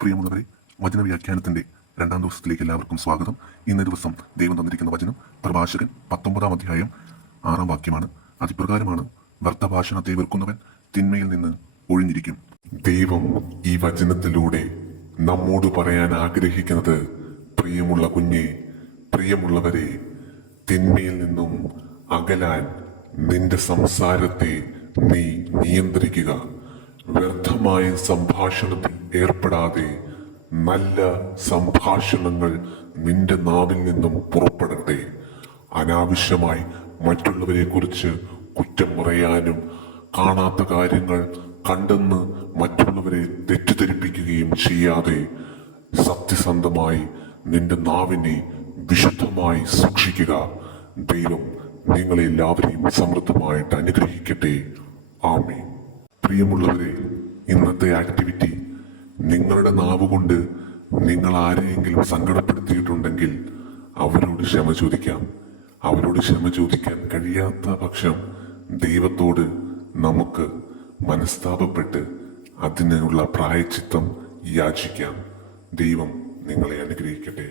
പ്രിയമുള്ളവരെ, വചന വ്യാഖ്യാനത്തിന്റെ 2-ാം ദിവസത്തിലേക്ക് എല്ലാവർക്കും സ്വാഗതം. ഇന്നേ ദിവസം ദൈവം തന്നിരിക്കുന്ന വചനം പ്രഭാഷകൻ 19-ാം അധ്യായം 6-ാം വാക്യമാണ്. അതിപ്രകാരമാണ്: വ്യർത്ഥഭാഷണത്തെ വെറുക്കുന്നവൻ തിന്മയിൽ നിന്ന് ഒഴിഞ്ഞിരിക്കും. ദൈവം ഈ വചനത്തിലൂടെ നമ്മോട് പറയാൻ ആഗ്രഹിക്കുന്നത്, പ്രിയമുള്ള കുഞ്ഞെ, പ്രിയമുള്ളവരെ, തിന്മയിൽ നിന്നും അകലാൻ നിന്റെ സംസാരത്തെ നീ നിയന്ത്രിക്കുക. വ്യർത്ഥമായ സംഭാഷണത്തിൽ ഏർപ്പെടാതെ നല്ല സംഭാഷണങ്ങൾ നിന്റെ നാവിൽ നിന്നും പുറപ്പെടട്ടെ. അനാവശ്യമായി മറ്റുള്ളവരെ കുറിച്ച് കുറ്റം പറയാനും കാണാത്ത കാര്യങ്ങൾ കണ്ടെന്ന് മറ്റുള്ളവരെ തെറ്റിദ്ധരിപ്പിക്കുകയും ചെയ്യാതെ സത്യസന്ധമായി നിന്റെ നാവിനെ വിശുദ്ധമായി സൂക്ഷിക്കുക. ദൈവം നിങ്ങളെല്ലാവരെയും സമൃദ്ധമായിട്ട് അനുഗ്രഹിക്കട്ടെ. ആമേൻ. പ്രിയമുള്ളവരെ, ഇന്നത്തെ ആക്ടിവിറ്റി: നിങ്ങളുടെ നാവ് കൊണ്ട് നിങ്ങൾ ആരെയെങ്കിലും സങ്കടപ്പെടുത്തിയിട്ടുണ്ടെങ്കിൽ അവരോട് ക്ഷമ ചോദിക്കാം. അവരോട് ക്ഷമ ചോദിക്കാൻ കഴിയാത്ത പക്ഷം ദൈവത്തോട് നമുക്ക് മനസ്താപപ്പെട്ട് അതിനുള്ള പ്രായശ്ചിത്തം യാചിക്കാം. ദൈവം നിങ്ങളെ അനുഗ്രഹിക്കട്ടെ.